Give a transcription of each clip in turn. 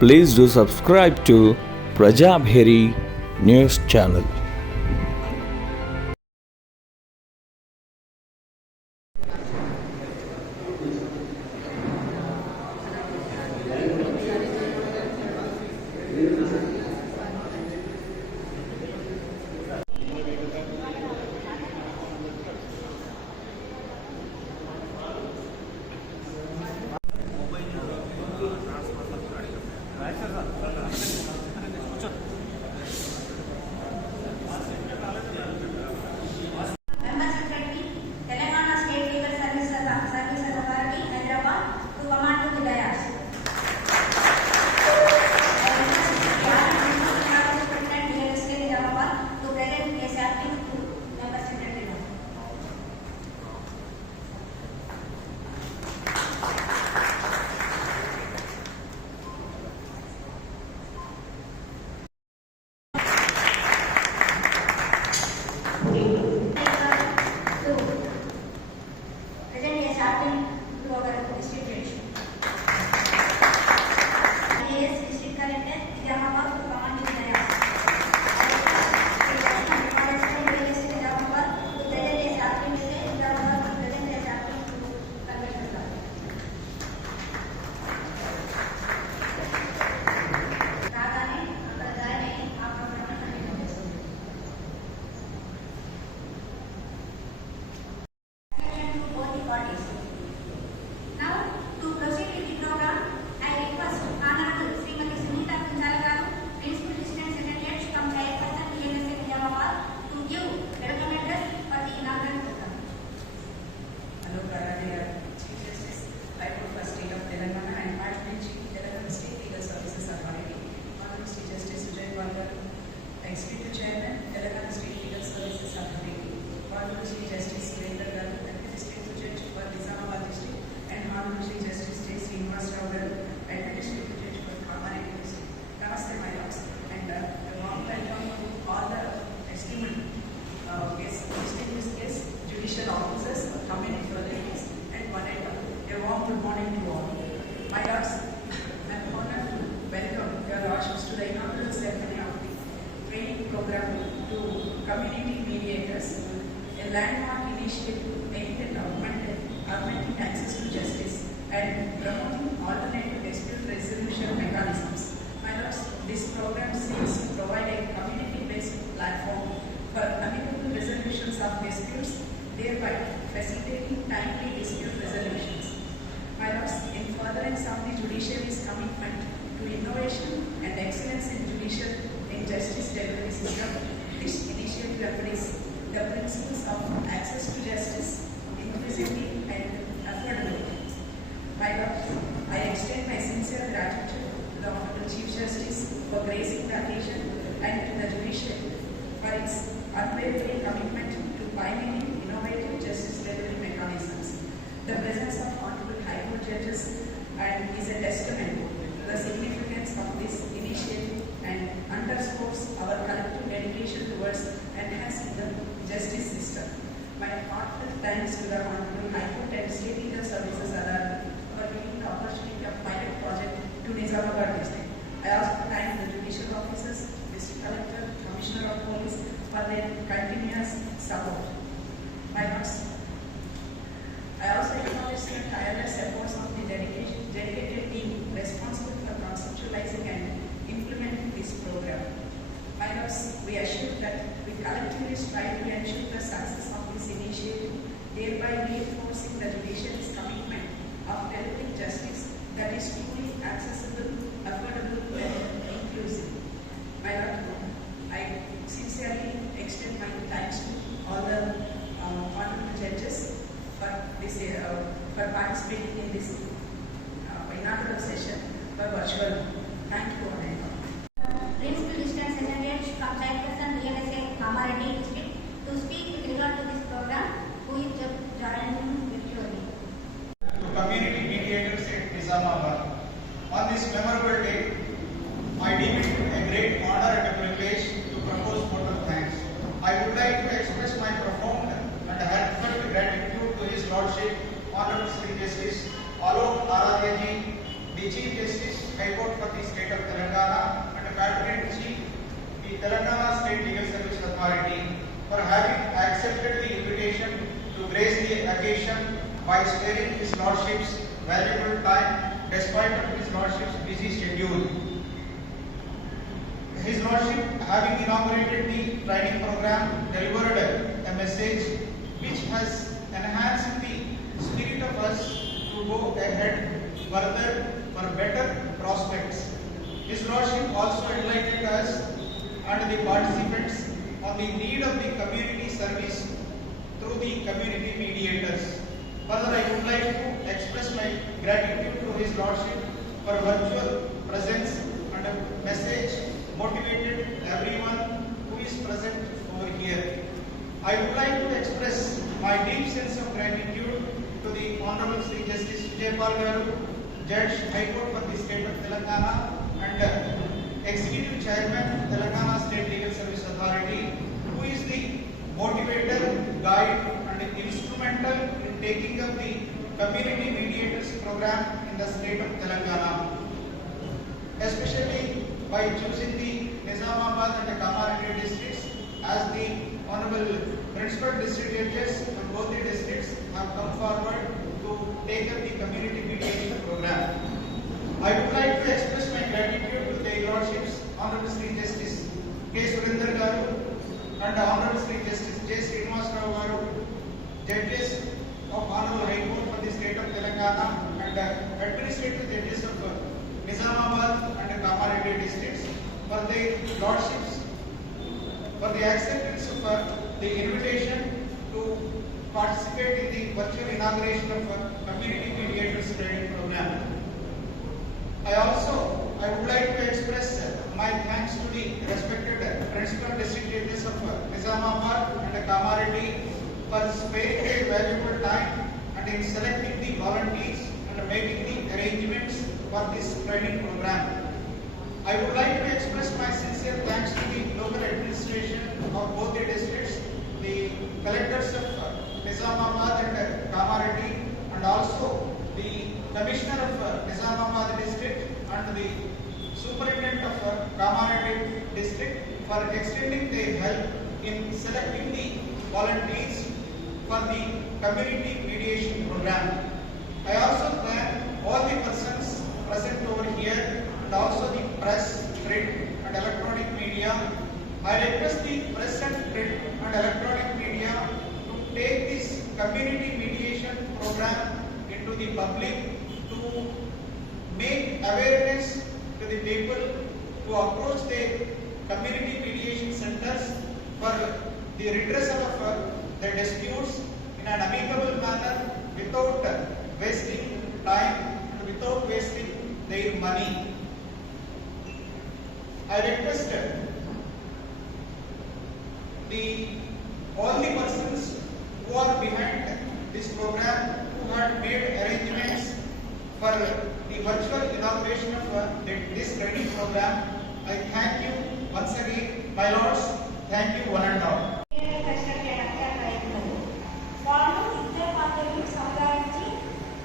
Please do subscribe to Prajabheri News Channel. Executive Chairman, Telangana State Legal Services Authority, Honorable Chief Justice Surendra Garu, Administrative Judge for Nizamabad District, and Honorable Chief Justice J. Srinivas Rao Garu, Administrative Judge for Kamareddy District. Namaste, my lords, and a warm welcome to all the esteemed distinguished guests, judicial officers coming in for the case, and one and all. A warm good morning to all. My lords, I am honored to welcome your lordships to the inaugural ceremony of the training program to community mediators, a landmark initiative aimed at augmenting access to justice and promoting alternative dispute resolution mechanisms. My lords, this program seeks to provide a community-based platform for amicable resolutions of disputes, thereby facilitating timely dispute resolutions. My lords, in furtherance of the judiciary's commitment to innovation and excellence in judicial justice delivery system, this initiative embodies the principles of access to justice, inclusivity, and affordability. My lord, I extend my sincere gratitude to the Honorable Chief Justice for gracing the occasion and to the judiciary for its unwavering commitment to pioneering innovative justice delivery mechanisms. The presence of Honorable High Court judges is a testament to the significance of this initiative and underscores our collective dedication towards enhancing the justice system. My heartfelt thanks to the Honorable High Court and State Legal Services Authority for giving the opportunity of pilot project to Nizamabad District. I also thank the judicial officers, District Collector, Commissioner of Police for their continuous support. My lords, I also acknowledge the tireless efforts of the dedicated team responsible for conceptualizing and implementing this program. My lords, we assure that we collectively strive to ensure the success of this initiative, thereby reinforcing the judiciary's commitment of delivering justice that is truly accessible, affordable, and inclusive. My lord, I sincerely extend my thanks to all the honorable judges for this for participating in this inaugural session for virtual. Thank you all. Principal District Secretary from Chairperson DLSA Kamareddy District to speak with regard to this program, who is joining virtually. To community mediators at Nizamabad, on this memorable day, I deem it a great honor and a privilege to propose vote of thanks. I would like to express my profound and heartfelt gratitude to His Lordship, Honorable Sri Justice Alok Aradhya Ji, the Chief Justice, High Court for the State State of Telangana and patronage chief, the Telangana State Legal Service Authority, for having accepted the invitation to grace the occasion by sparing His Lordship's valuable time despite of His Lordship's busy schedule. His Lordship, having inaugurated the training program, delivered a message which has enhanced the spirit of us to go ahead further for better prospects. His Lordship also enlightened us and the participants on the need of the community service through the community mediators. Further, I would like to express my gratitude to His Lordship for virtual presence and a message motivated everyone who is present over here. I would like to express my deep sense of gratitude to the Honorable Sri Justice Vijaypal Garu, Judge High Court for the State of Telangana and Executive Chairman Telangana State Legal Service Authority, who is the motivator, guide and instrumental in taking up the Community Mediators Program in the state of Telangana. Especially by choosing the Nizamabad and the Kamareddy districts as the Honorable Principal District Judges from both the districts have come forward to take up the Community Mediation Program. I would like to express my gratitude to their Lordships, Honorable Sri Justice K. Surinder Garu and Honorable Sri Justice J. Srinivas Rao Garu, Judges of Honorable High Court for the State of Telangana and Administrative Judges of Nizamabad and Kamareddy districts for their Lordships for the acceptance of the invitation to participate in the virtual inauguration of Community Mediators Training Program. I would like to express my thanks to the respected Principal District Judges of Nizamabad and Kamareddy for sparing their valuable time and in selecting the volunteers and making the arrangements for this training program. I would like to express my sincere thanks to the local administration of both the districts, the collectors of Nizamabad and Kamareddy, and also the Commissioner of Nizamabad district and the Superintendent of Kamareddy district for extending their help in selecting the volunteers for the Community Mediation Program. I also thank all the persons present over here and also the press, print and electronic media. I request the press and print and electronic media to take this Community Mediation Program into the public to make awareness to the people to approach the community mediation centers for the redressal of their disputes in an amicable manner without wasting time and without wasting their money. I request all the persons who are behind this program who had made arrangements for the virtual inauguration of this training program. I thank you once again, my lords. Thank you one and all. వాళ్ళు ఇద్దరు పాత్రలు సంగ్రహించి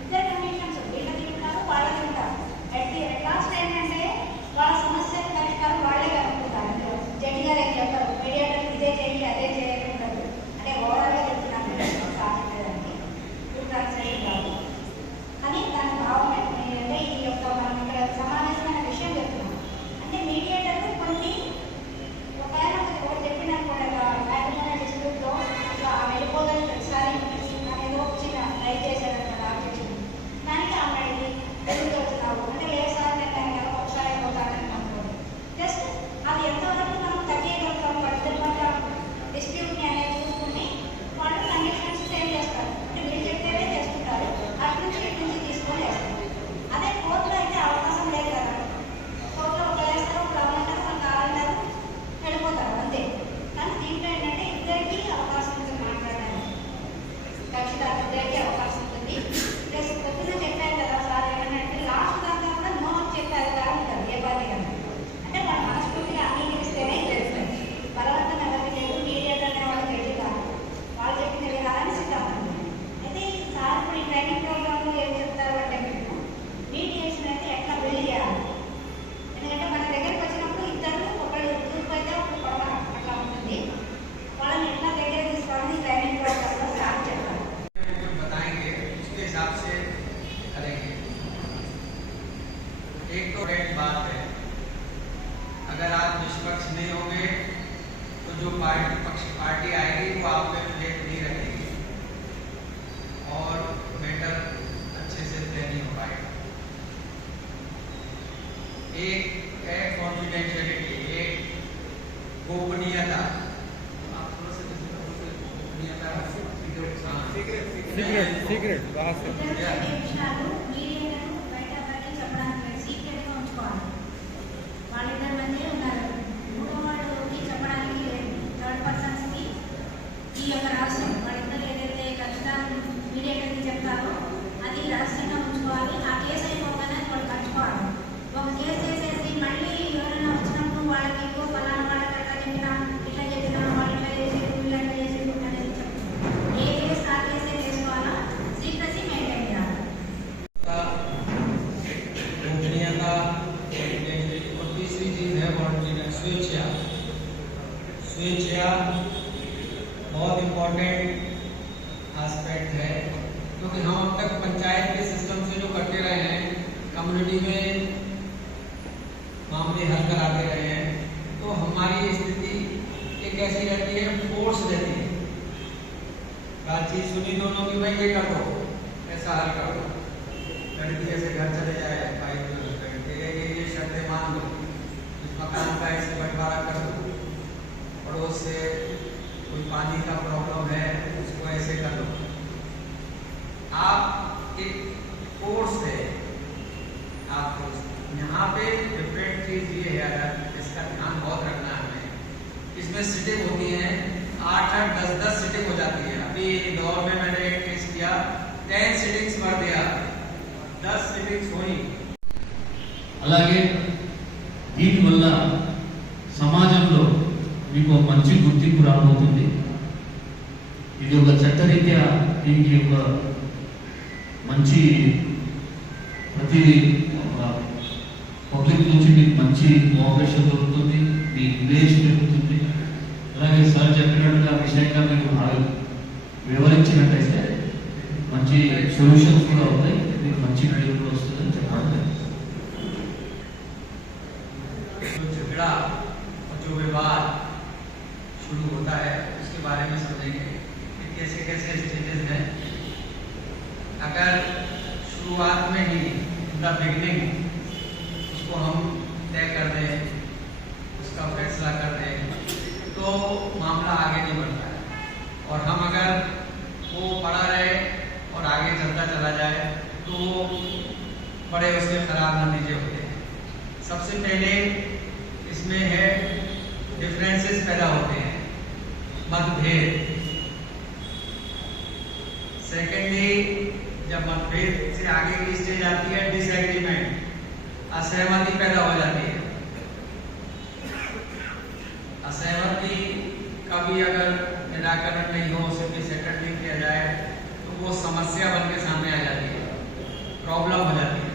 ఇద్దరు commissions వీళ్ళది ఉంటారు వాళ్ళది ఉంటారు. At last ఏంటంటే వాళ్ళ సమస్యల పరిష్కారం వాళ్ళే కనుక్కుంటారు. జడ్జి గారు ఏం చెప్తారు, మీడియేటర్ ఇదే చేయండి అదే చేయండి ఉంటారు. అంటే ఓవరాల్గా చెప్తున్నాను సాధించడానికి సైడ్ కాదు అని దాని భావం అంటే ఈ యొక్క మనం ఇక్కడ సమావేశమైన విషయం చెప్తున్నాం. అంటే మీడియేటర్ కొన్ని ఒకవేళ ఒకటి చెప్పినా కూడా एक तो रेड बात है, अगर आप निष्पक्ष नहीं होंगे तो जो पार्टी आएगी वो आप पे प्लेट नहीं रखेगी और मैटर अच्छे से तय नहीं हो पाएगा। एक है कॉन्फिडेंशियलिटी, एक गोपनीयता। आप थोड़ा सा गोपनीयता सीक्रेट बाहर से ఇద్దరు విషయాలు మీడియాను బయటపడి చెప్పడానికి సీక్రెట్గా ఉంచుకోవాలి. వాళ్ళిద్దరి మధ్య ఉన్నారు. మూడో వాళ్ళకి చెప్పడానికి లేదు. థర్డ్ పర్సన్స్కి ఈ యొక్క రహస్యం వాళ్ళిద్దరు ఏదైతే కష్టాలు మీడియాకి చెప్తారో అది రహస్యంగా ఉంచుకోవాలి. ఆ కేసు అయిపోగానే వాళ్ళు పంచుకోవాలి. ఒక కేసు చేసేసి మళ్ళీ ఎవరైనా వచ్చినప్పుడు వాళ్ళకి ఎక్కువ ఫలానా వాళ్ళకి అట్లా చెప్పినా ఇట్లా చెప్పినా వాళ్ళు ఇట్లా చేసి వీళ్ళు అట్లా చేసి అనేది చెప్తారు. ఏ కేసు ఆ కేసే చేసుకోవాలా, సీక్రసీ మెయింటైన్ చేయాలి. गोपनीयता और तीसरी चीज है स्वेच्छा। स्वेच्छा बहुत इम्पोर्टेंट एस्पेक्ट है, क्योंकि हम अब तक पंचायत के सिस्टम से जो करते रहे हैं, कम्युनिटी में मामले हल कराते रहे हैं, तो हमारी स्थिति एक ऐसी रहती है, फोर्स रहती है। बातचीत सुनी दोनों की, भाई ये कर दो, ऐसा हल कर दो, लड़की ऐसे घर चले जाए, भाई ये शर्तें मान दो, इस मकान का ऐसे बंटवारा कर दो, पड़ोस से कोई पानी का प्रॉब्लम है उसको ऐसे कर दो। आप एक कोर्स है, आप यहाँ पे डिफरेंट चीज ये है, अगर इसका ध्यान बहुत रखना है हमें, इसमें सिटिंग होती है 8-8, 10-10 सिटिंग हो जाती है। अभी इंदौर में मैंने एक केस किया, 10 सिटिंग्स पर दिया, 10 सिटिंग्स हुई। అలాగే దీనివల్ల సమాజంలో మీకు ఒక మంచి గుర్తింపు రాబోతుంది. ఇది ఒక చట్టరీత్యా దీనికి ఒక మంచి ప్రతి పబ్లిక్ నుంచి మీకు మంచి కోఆపరేషన్ దొరుకుతుంది, మీ ఇమేజ్ పెరుగుతుంది. అలాగే సార్ చెప్పినట్టుగా విషయంగా మీరు వివరించినట్టయితే మంచి సొల్యూషన్స్ కూడా అవుతాయి, మీకు మంచి పేరు కూడా వస్తుందని చెప్పాలి. जो झगड़ा और जो विवाद शुरू होता है उसके बारे में समझेंगे कि कैसे कैसे स्टेजेस हैं। अगर शुरुआत में ही इन द बिगनिंग उसको हम तय कर दें, उसका फैसला कर दें, तो मामला आगे नहीं बढ़ता है। और हम अगर वो पड़ा रहे और आगे चलता चला जाए तो वो बड़े उसके खराब नतीजे होते हैं। सबसे पहले इसमें है डिफरेंसेस पैदा होते हैं, मतभेद। सेकेंडली जब मतभेद से आगे की स्टेज आती है डिसएग्रीमेंट, असहमति पैदा हो जाती है। असहमति का भी अगर निराकरण नहीं हो, उसे भी सेटल नहीं किया जाए तो वो समस्या बन के सामने आ जाती है, प्रॉब्लम हो जाती है।